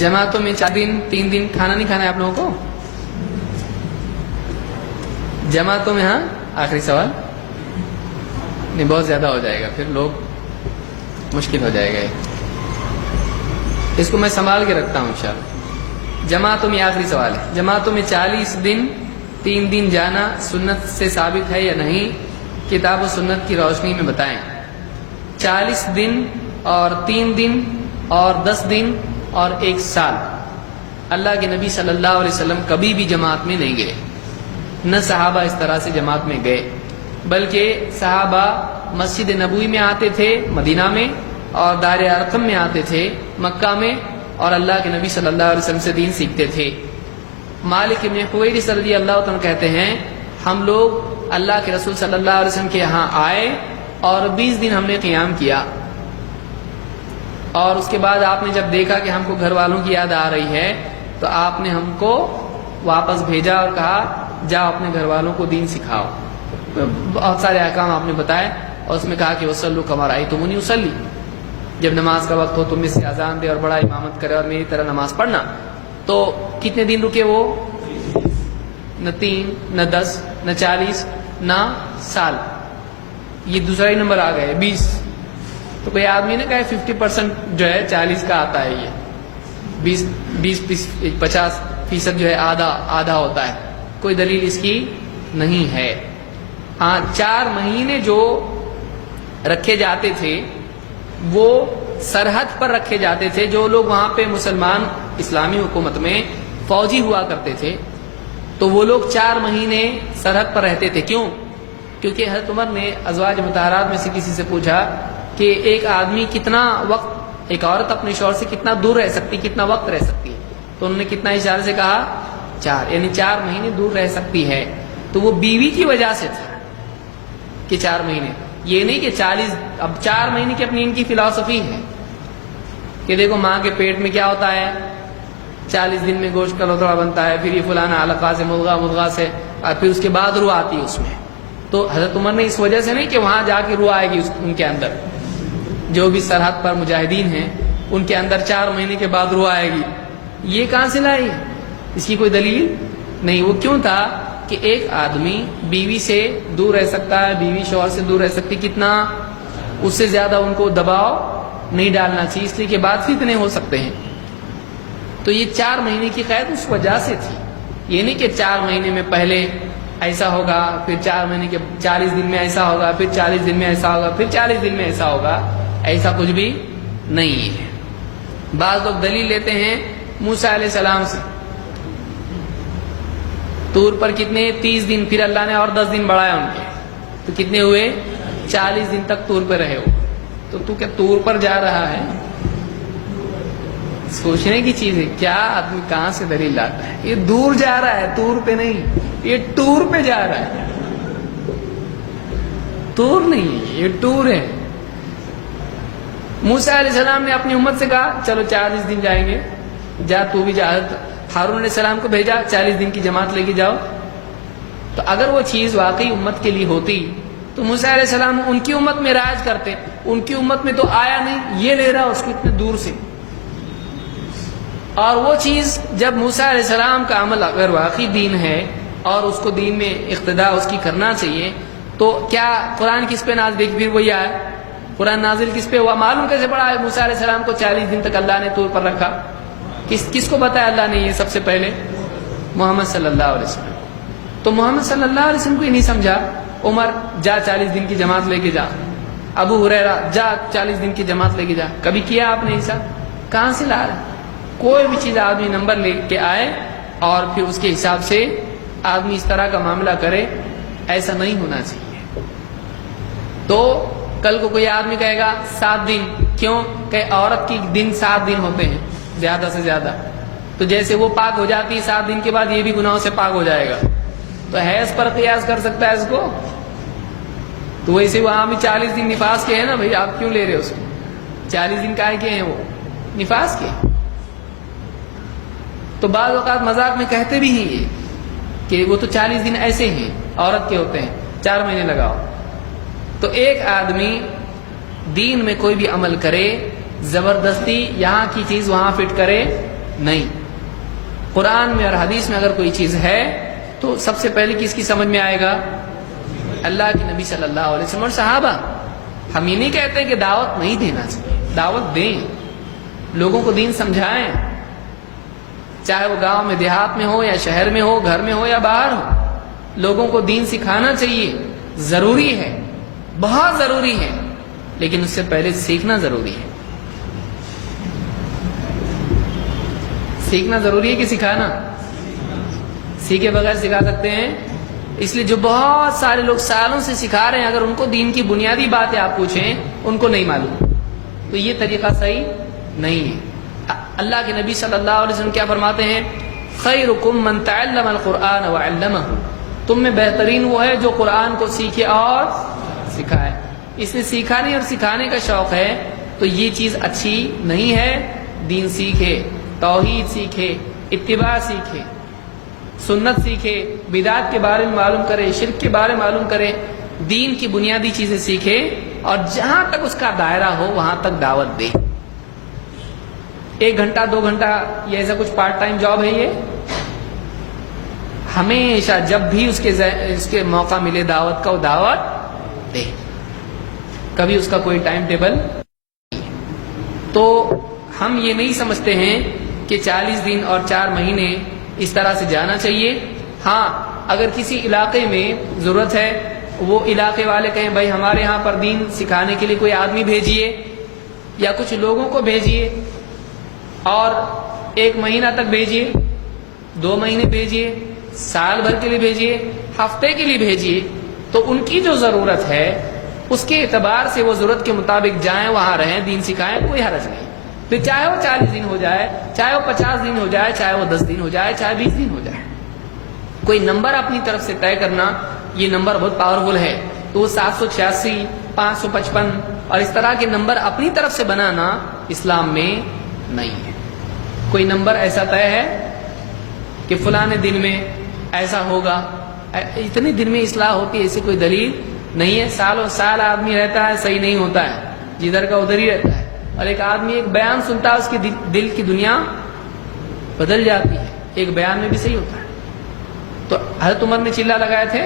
जमातों में 4 दिन 3 दिन खाना नहीं खाना है आप लोगों को? जमातों में? हाँ, आखिरी सवाल। नहीं, बहुत ज्यादा हो जाएगा, फिर लोग मुश्किल हो जाएगा। इसको मैं संभाल के रखता हूँ इंशाअल्लाह। जमातों में आखिरी सवाल है, जमातों में 40 दिन 3 दिन जाना सुन्नत से साबित है या नहीं? किताब और सुन्नत की रोशनी में बताएं। 40 दिन और 3 दिन और 10 दिन और 1 साल अल्लाह के नबी सल्लल्लाहु अलैहि वसल्लम कभी भी जमात में नहीं गए, न सहाबा इस तरह से जमात में गए, बल्कि सहाबा मस्जिद नबवी में आते थे मदीना में, और दार अरकम में आते थे मक्का में, और अल्लाह के नबी सल्लल्लाहु अलैहि वसल्लम से दीन सीखते थे। मालिक इब्न हुवैरिस रज़ी अल्लाह तआला कहते हैं, हम लोग अल्लाह के रसूल सल्लल्लाहु अलैहि वसल्लम के यहाँ आए और 20 दिन हमने क़ियाम किया, और उसके बाद आपने जब देखा कि हमको घर वालों की याद आ रही है तो आपने हमको वापस भेजा और कहा जाओ अपने घर वालों को दीन सिखाओ। बहुत सारे अहकाम आपने बताए, और उसमें कहा कि वसल्लु कमा रअयतुमूनी उसल्ली, जब नमाज का वक्त हो तुम इससे अजान दे और बड़ा इमामत करे और मेरी तरह नमाज पढ़ना। तो कितने दिन रुके वो? न 3 न 10 न 40 न साल, ये दूसरा ही नंबर आ गए 20। तो कोई आदमी ने कहा 50% जो है 40 का आता है, ये 50% जो है आधा होता है। कोई दलील इसकी नहीं है। हाँ, 4 महीने जो रखे जाते थे वो सरहद पर रखे जाते थे। जो लोग वहां पे मुसलमान इस्लामी हुकूमत में फौजी हुआ करते थे तो वो लोग 4 महीने सरहद पर रहते थे। क्यों? क्योंकि हज़रत उमर ने अज़वाज मुताहरात में से किसी से पूछा कि एक आदमी कितना वक्त, एक औरत अपने शौहर से कितना दूर रह सकती, कितना वक्त रह सकती है? तो उन्होंने कितना इशारे से कहा? 4, यानी 4 महीने दूर रह सकती है। तो वो बीवी की वजह से था कि 4 महीने, ये नहीं कि 40। अब 4 महीने की अपनी इनकी फिलॉसफी है कि देखो माँ के पेट में क्या होता है, 40 दिन में गोश्त का लोथड़ा बनता है, फिर ये फलाना अलका से मुद्गा से, और फिर उसके बाद रूह आती है उसमें। तो हजरत उमर ने इस वजह से नहीं कि वहां जाके रूह आएगी उनके अंदर, जो भी सरहद पर मुजाहिदीन हैं उनके अंदर 4 महीने के बाद रूह आएगी, ये कहां से लाई? इसकी कोई दलील नहीं। वो क्यों था कि एक आदमी बीवी से दूर रह सकता है, बीवी शौहर से दूर रह सकती, कितना, उससे ज्यादा उनको दबाव नहीं डालना चाहिए, इसलिए कि बाद फितने हो सकते हैं। तो ये 4 महीने की कैद उस वजह से थी। ये नहीं कि 4 महीने में पहले ऐसा होगा, फिर 4 महीने के 40 दिन में ऐसा होगा, फिर 40 दिन में ऐसा होगा, फिर 40 दिन में ऐसा होगा, ऐसा कुछ भी नहीं है। बाज़ लोग दलील लेते हैं मूसा अलैहिस्सलाम से, तूर पर कितने 30 दिन, फिर अल्लाह ने और 10 दिन बढ़ाया उनके, तो कितने हुए? 40 दिन तक तूर पर रहे हो। तो तू क्या तूर पर जा रहा है? सोचने की चीज है, क्या आदमी कहां से दलील लाता है? ये दूर जा रहा है, तूर पे नहीं, ये टूर पे जा रहा है। तूर नहीं है, ये टूर है। मूसा अलैहिस्सलाम ने अपनी उम्मत से कहा चलो 40 दिन जाएंगे, जा तू भी जा। हारून अलैहिस्सलाम को भेजा 40 दिन की जमात लेके जाओ। तो अगर वो चीज वाकई उम्मत के लिए होती तो मूसा अलैहिस्सलाम उनकी उम्मत में राज करते। उनकी उम्मत में तो आया नहीं, ये ले रहा उसको इतने दूर से। और वो चीज जब मूसा अलैहिस्सलाम का अमल अगर वाकई दीन है और उसको दीन में इख्तिदा उसकी करना चाहिए, तो क्या कुरान किस पे नाज़िल? देखिए फिर वही आया, कुरान नाजिल किस पे हुआ? मालूम कैसे पड़ा है? मूसा अलैहिस्सलाम को 40 दिन तक अल्लाह ने तूर पर रखा। किसको बताया अल्लाह ने ये? सबसे पहले मोहम्मद सल्लल्लाहु अलैहि वसल्लम। तो मोहम्मद सल्लल्लाहु अलैहि वसल्लम को ही नहीं समझा। उमर जा 40 दिन की जमात लेके जा, अबू हुरैरा जा 40 दिन की जमात लेके जा। कभी किया आपने ऐसा? कहां से ला रहा? कोई भी चीज आदमी नंबर लेके आए और फिर उसके हिसाब से आदमी इस तरह का मामला करे, ऐसा नहीं होना चाहिए। तो कल को कोई आदमी कहेगा 7 दिन, क्यों? कि औरत की दिन 7 दिन होते हैं ज्यादा से ज्यादा, तो जैसे वो पाक हो जाती है 7 दिन के बाद ये भी गुनाहों से पाक हो जाएगा, तो हैज पर कियास कर सकता है इसको। तो वैसे वहां भी 40 दिन निफास के हैं ना भाई, आप क्यों ले रहे हो उसको? 40 दिन काहे के हैं? वो निफास के। तो बाज़ औक़ात मजाक में कहते भी हैं ये कि वो तो 40 दिन ऐसे हैं औरत के होते हैं, 4 महीने लगाओ। तो एक आदमी दीन में कोई भी अमल करे, जबरदस्ती यहाँ की चीज वहां फिट करे, نہیں. قرآن میں اور حدیث میں اگر کوئی چیز ہے تو سب سے پہلے کس کی سمجھ میں آئے گا؟ اللہ کے نبی صلی اللہ علیہ وسلم اور صحابہ. ہم یہ نہیں کہتے کہ دعوت نہیں دینا چاہیے، دعوت دیں، لوگوں کو دین سمجھائیں، چاہے وہ گاؤں میں دیہات میں ہو یا شہر میں ہو، گھر میں ہو یا باہر ہو. لوگوں کو دین سکھانا چاہیے، ضروری ہے، بہت ضروری ہے، لیکن اس سے پہلے سیکھنا ضروری ہے. سیکھنا ضروری ہے کہ سکھانا؟ سیکھے بغیر سکھا سکتے ہیں؟ اس لیے جو بہت سارے لوگ سالوں سے سکھا رہے ہیں، اگر ان کو دین کی بنیادی باتیں آپ پوچھیں ان کو نہیں معلوم، تو یہ طریقہ صحیح نہیں ہے. اللہ کے نبی صلی اللہ علیہ وسلم کیا فرماتے ہیں؟ خیرکم من تعلم القرآن وعلمہ، تم میں بہترین وہ ہے جو قرآن کو سیکھے اور سکھائے. اس نے سیکھانے اور سکھانے کا شوق ہے تو یہ چیز اچھی نہیں ہے. دین سیکھے، توحید سیکھے، اتباع سیکھے، سنت سیکھے، بدعت کے بارے میں معلوم کرے، شرک کے بارے میں معلوم کرے، دین کی بنیادی چیزیں سیکھے، اور جہاں تک اس کا دائرہ ہو وہاں تک دعوت دے. 1 گھنٹہ 2 گھنٹہ یہ ایسا کچھ پارٹ ٹائم جاب ہے، یہ ہمیشہ جب بھی اس کے موقع ملے دعوت کا، وہ دعوت دے. کبھی اس کا کوئی ٹائم ٹیبل نہیں. تو ہم یہ نہیں سمجھتے ہیں کہ 40 دن اور 4 مہینے اس طرح سے جانا چاہیے. ہاں اگر کسی علاقے میں ضرورت ہے، وہ علاقے والے کہیں بھائی ہمارے ہاں پر دین سکھانے کے لیے کوئی آدمی بھیجیے یا کچھ لوگوں کو بھیجیے، اور 1 مہینہ تک بھیجیے، 2 مہینے بھیجیے، سال بھر کے لیے بھیجیے، ہفتے کے لیے بھیجیے، تو ان کی جو ضرورت ہے اس کے اعتبار سے وہ ضرورت کے مطابق جائیں، وہاں رہیں، دین سکھائیں، کوئی حرج نہیں. پھر چاہے وہ 40 دن ہو جائے، چاہے وہ 50 دن ہو جائے، چاہے وہ 10 دن ہو جائے، چاہے 20 دن ہو جائے. کوئی نمبر اپنی طرف سے طے کرنا، یہ نمبر بہت پاورفل ہے. تو وہ 786، 555 اور اس طرح کے نمبر اپنی طرف سے بنانا اسلام میں نہیں ہے. کوئی نمبر ایسا طے ہے کہ فلاں دن میں ایسا ہوگا، اتنے دن میں اصلاح ہوتی ہے، ایسی کوئی دلیل نہیں ہے. سالوں سال آدمی رہتا ہے، صحیح نہیں ہوتا ہے، جدھر کا ادھر ہی رہتا ہے. اور ایک آدمی ایک بیان سنتا ہے، اس کی دل کی دنیا بدل جاتی ہے. ایک بیان میں بھی صحیح ہوتا ہے. تو حضرت عمر نے چلا لگائے تھے،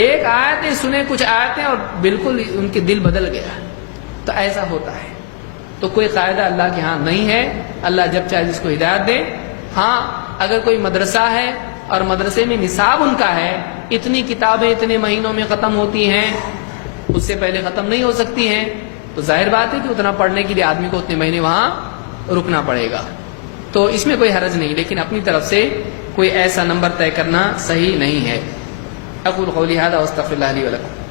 ایک آیتیں سنے، کچھ آیتیں، اور بالکل ان کے دل بدل گیا. تو ایسا ہوتا ہے. تو کوئی قاعدہ اللہ کے ہاں نہیں ہے. اللہ جب چاہے جس کو ہدایت دے. ہاں اگر کوئی مدرسہ ہے اور مدرسے میں نصاب ان کا ہے، اتنی کتابیں اتنے مہینوں میں ختم ہوتی ہیں، اس سے پہلے ختم نہیں ہو سکتی ہیں، تو ظاہر بات ہے کہ اتنا پڑھنے کے لیے آدمی کو اتنے مہینے وہاں رکنا پڑے گا. تو اس میں کوئی حرج نہیں، لیکن اپنی طرف سے کوئی ایسا نمبر طے کرنا صحیح نہیں ہے. اقول قولی ھذا واستغفر اللہ لی ولکم.